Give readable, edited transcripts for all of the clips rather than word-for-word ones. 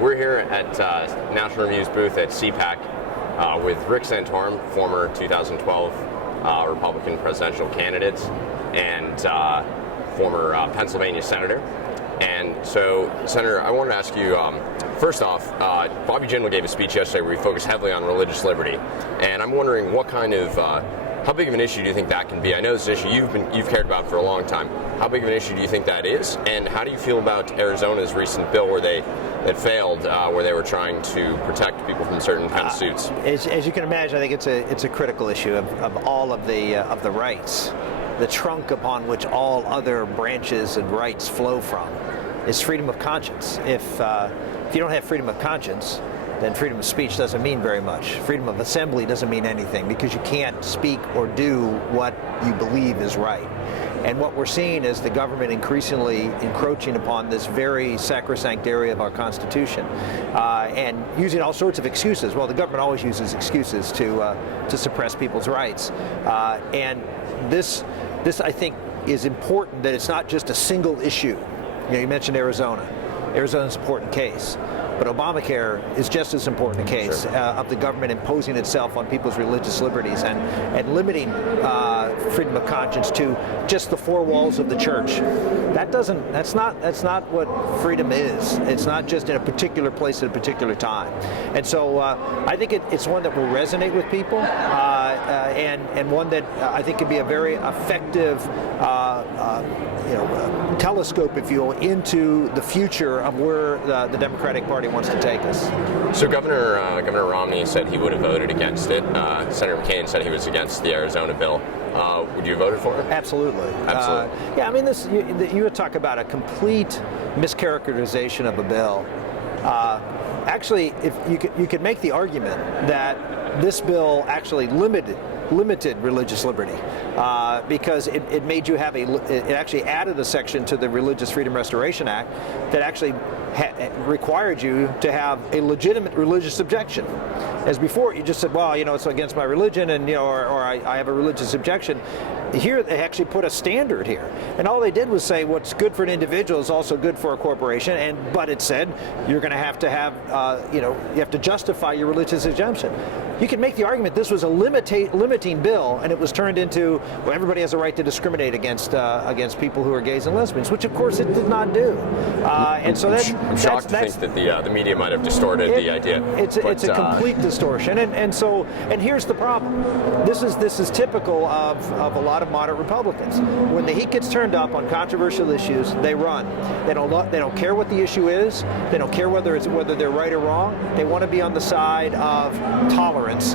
We're here at National Review's booth at CPAC with Rick Santorum, former 2012 Republican presidential candidate and former Pennsylvania senator. And so, Senator, I wanted to ask you, first off, Bobby Jindal gave a speech yesterday where he focused heavily on religious liberty, and I'm wondering what kind of, how big of an issue do you think that can be? I know this is an issue you've cared about for a long time. How big of an issue do you think that is, and how do you feel about Arizona's recent bill where that failed, where they were trying to protect people from certain kind of suits? As you can imagine, I think it's a critical issue of all of the rights. The trunk upon which all other branches and rights flow from is freedom of conscience. If you don't have freedom of conscience, then freedom of speech doesn't mean very much. Freedom of assembly doesn't mean anything because you can't speak or do what you believe is right. And what we're seeing is the government increasingly encroaching upon this very sacrosanct area of our Constitution and using all sorts of excuses. Well, the government always uses excuses to suppress people's rights. And this, I think, is important that it's not just a single issue. You mentioned Arizona. Arizona's an important case. But Obamacare is just as important a case of the government imposing itself on people's religious liberties and limiting freedom of conscience to just the four walls of the church. That's not what freedom is. It's not just in a particular place at a particular time. And so I think it's one that will resonate with people and one that I think can be a very effective telescope, if you will, into the future of where the Democratic Party wants to take us. So Governor Romney said he would have voted against it. Senator McCain said he was against the Arizona bill. Would you have voted for it? Absolutely. Absolutely. Yeah, I mean, you would talk about a complete mischaracterization of a bill. Actually, if you could make the argument that this bill actually limited religious liberty because it made you have it actually added a section to the Religious Freedom Restoration Act that actually required you to have a legitimate religious objection. As before, you just said, well, it's against my religion, and or I have a religious objection. Here, they actually put a standard here, and all they did was say what's good for an individual is also good for a corporation. But it said you're going to have you have to justify your religious exemption. You can make the argument this was a limiting bill, and it was turned into, well, everybody has a right to discriminate against people who are gays and lesbians, which of course it did not do. And so I'm shocked to think that the media might have distorted the idea. It's a complete distortion, and here's the problem. This is typical of a lot of moderate Republicans. When the heat gets turned up on controversial issues, they run. They don't care what the issue is. They don't care whether they're right or wrong. They want to be on the side of tolerance,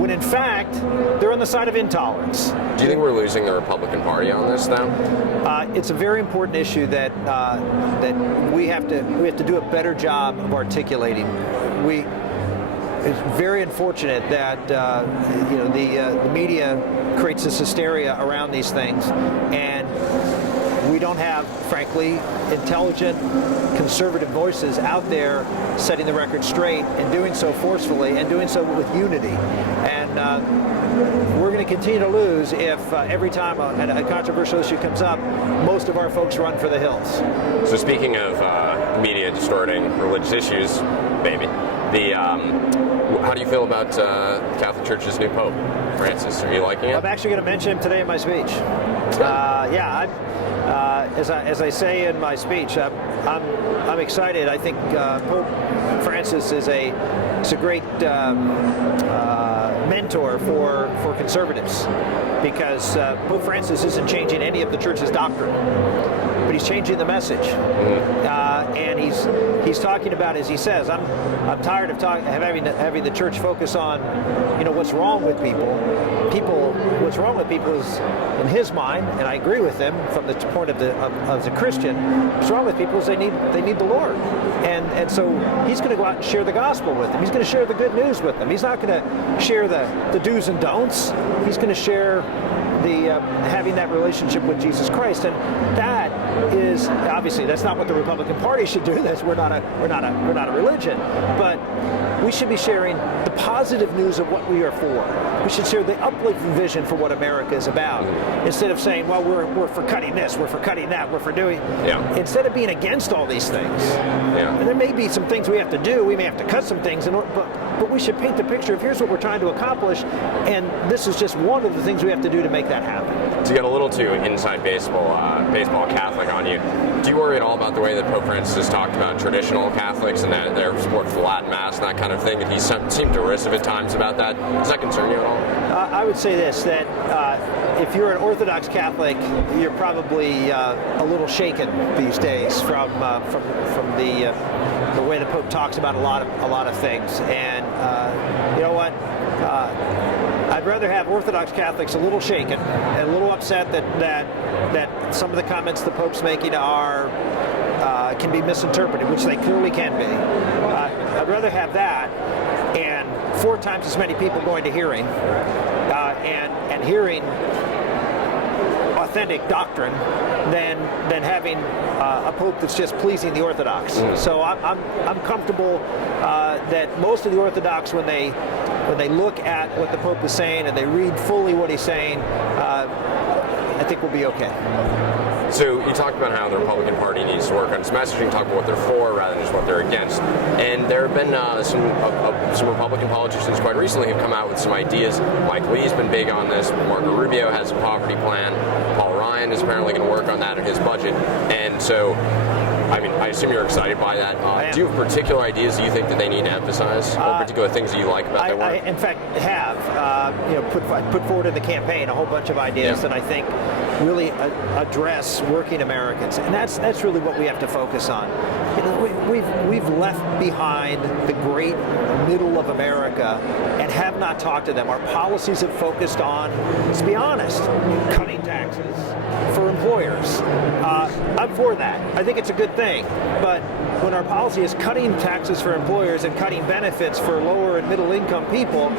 when in fact they're on the side of intolerance. Do you think we're losing the Republican Party on this now? It's a very important issue that we have to do a better job of articulating. It's very unfortunate that the media creates this hysteria around these things, and we don't have, frankly, intelligent, conservative voices out there setting the record straight and doing so forcefully and doing so with unity. And we're going to continue to lose if every time a controversial issue comes up, most of our folks run for the hills. So speaking of media distorting religious issues, maybe, how do you feel about the Catholic Church's new Pope, Francis? Are you liking it? I'm actually going to mention him today in my speech. As I say in my speech, I'm excited. I think Pope Francis is a great mentor for conservatives, because Pope Francis isn't changing any of the Church's doctrine, but he's changing the message. And he's talking about, as he says, I'm tired of having the Church focus on what's wrong with people. What's wrong with people is, in his mind, and I agree with him from the point of the Christian, what's wrong with people is they need the Lord, and so he's going to go out and share the gospel with them. He's going to share the good news with them. He's not going to share the do's and don'ts. He's going to share having that relationship with Jesus Christ, and that is obviously that's not what the Republican Party should do. We're not a religion, but we should be sharing the positive news of what we are for. We should share the uplifting vision for what America is about, instead of saying, well, we're for cutting this, we're for cutting that, we're for doing. Yeah. Instead of being against all these things. Yeah. And there may be some things we have to do. We may have to cut some things, but we should paint the picture of here's what we're trying to accomplish, and this is just one of the things we have to do to make that happen. To get a little too inside baseball Catholic on you, do you worry at all about the way that Pope Francis talked about traditional Catholics and that their support for the Latin Mass and that kind of thing? And he seemed derisive at times about that. Does that concern you at all? I would say this, that if you're an Orthodox Catholic, you're probably a little shaken these days from the way the Pope talks about a lot of things. And you know what? I'd rather have Orthodox Catholics a little shaken and a little upset that some of the comments the Pope's making can be misinterpreted, which they clearly can be. I'd rather have that and 4 times as many people going to hearing and hearing authentic doctrine than having a Pope that's just pleasing the Orthodox. So I'm comfortable that most of the Orthodox, when they look at what the Pope is saying and they read fully what he's saying, I think we'll be okay. So you talked about how the Republican Party needs to work on its messaging, talk about what they're for rather than just what they're against. And there have been some Republican politicians quite recently who've come out with some ideas. Mike Lee's been big on this. Marco Rubio has a poverty plan. Paul Ryan is apparently going to work on that in his budget. And so, I mean, I assume you're excited by that. Do you have particular ideas that you think that they need to emphasize, or particular things that you like about their work? I in fact have put forward in the campaign a whole bunch of ideas that I think really address working Americans, and that's really what we have to focus on. You know, we've left behind the great middle of America and have not talked to them. Our policies have focused on, let's be honest, cutting taxes for employers. I'm for that. I think it's a good thing. But when our policy is cutting taxes for employers and cutting benefits for lower and middle income people,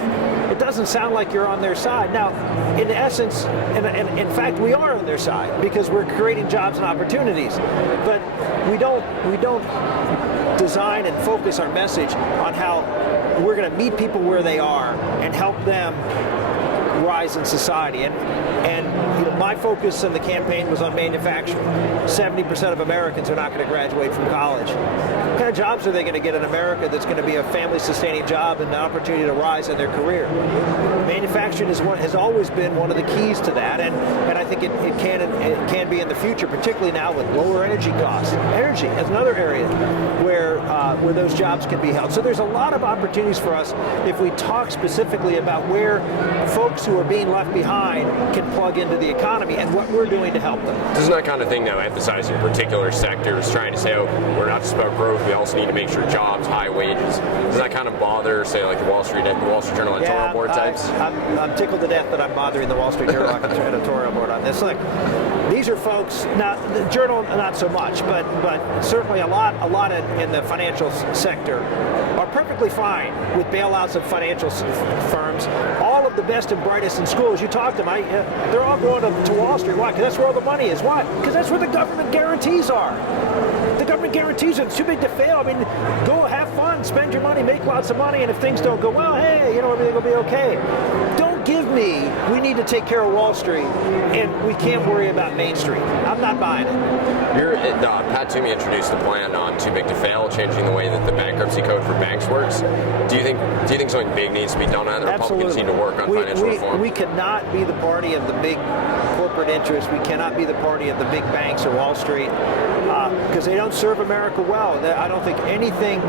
it doesn't sound like you're on their side. Now, in essence, and in fact, we are on their side because we're creating jobs and opportunities. But we don't design and focus our message on how we're going to meet people where they are and help them rise in society. And you know, my focus in the campaign was on manufacturing. 70% of Americans are not going to graduate from college. What kind of jobs are they going to get in America that's going to be a family-sustaining job and an opportunity to rise in their career? Manufacturing has always been one of the keys to that, and I think it can be in the future, particularly now with lower energy costs. Energy is another area where those jobs can be held. So there's a lot of opportunities for us if we talk specifically about where folks who are being left behind can plug into the economy and what we're doing to help them. Doesn't that kind of thing, though, emphasizing particular sectors, trying to say, oh, we're not just about growth, we also need to make sure jobs, high wages. Does that kind of bother, say, like the Wall Street Journal editorial board types? I'm tickled to death that I'm bothering the Wall Street Journal editorial board on this. Look, these are folks, now the Journal not so much, but certainly a lot in the financial sector are perfectly fine with bailouts of financial firms. All of the best and brightest in schools, you talk to them, they're all going to Wall Street. Why? Because that's where all the money is. Why? Because that's where the government guarantees are. The government guarantees are too big to fail. I mean, go have fun, spend your money, make lots of money, and if things don't go well, hey, you know, everything will be okay. Don't give me, we need to take care of Wall Street, and we can't worry about Main Street. I'm not buying it. Pat Toomey introduced a plan on Too Big to Fail, changing the way that the bankruptcy code for banks works. Do you think something big needs to be done on that? The Republicans need to work on financial reform? We cannot be the party of the big corporate interests. We cannot be the party of the big banks or Wall Street because they don't serve America well. I don't think anybody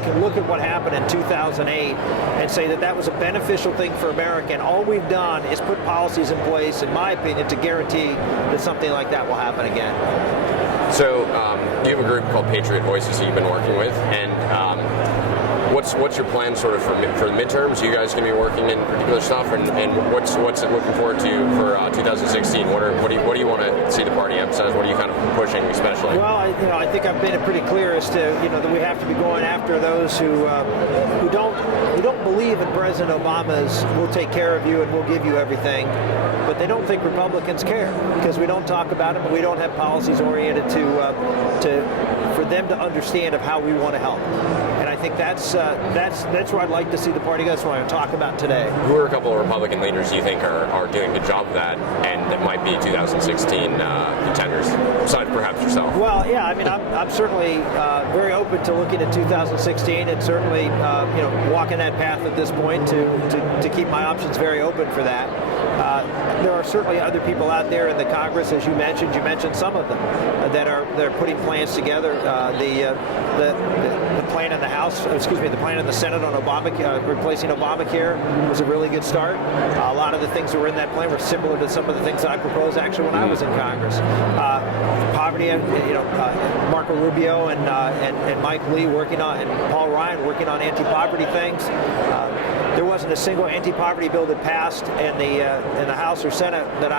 can look at what happened in 2008 and say that was a beneficial thing for America, and all we've done is put policies in place, in my opinion, to guarantee that something like that will happen again. So you have a group called Patriot Voices that you've been working with, and what's your plan sort of for the midterms? You guys going to be working in particular stuff, and what's it looking forward to for 2016? What do you want to see the party emphasize? What are you kind of pushing, especially? Well, I think I've made it pretty clear as to that we have to be going after those who don't believe in President Obama's "we'll take care of you and we'll give you everything," but they don't think Republicans care because we don't talk about them. We don't have policies oriented for them to understand of how we want to help. And I think that's where I'd like to see the party go. That's what I'm going to talk about today. Who are a couple of Republican leaders you think are doing a good job of that, and that might be 2016 contenders, besides perhaps yourself? Well, yeah, I mean, I'm certainly very open to looking at 2016, and certainly walking that path at this point to keep my options very open for that. There are certainly other people out there in the Congress, as you mentioned. You mentioned some of them that are putting plans together. The plan in the House, the plan in the Senate on Obamacare, replacing Obamacare, was a really good start. A lot of the things that were in that plan were similar to some of the things that I proposed actually when I was in Congress. Poverty, Marco Rubio and Mike Lee working on, and Paul Ryan working on anti-poverty things. There wasn't a single anti-poverty bill that passed in the House or Senate that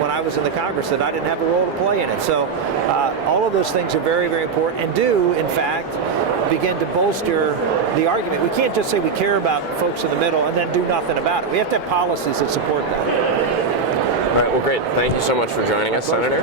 when I was in the Congress that I didn't have a role to play in it. So all of those things are very, very important and do, in fact, begin to bolster the argument. We can't just say we care about folks in the middle and then do nothing about it. We have to have policies that support that. All right, well, great. Thank you so much for joining us, Senator.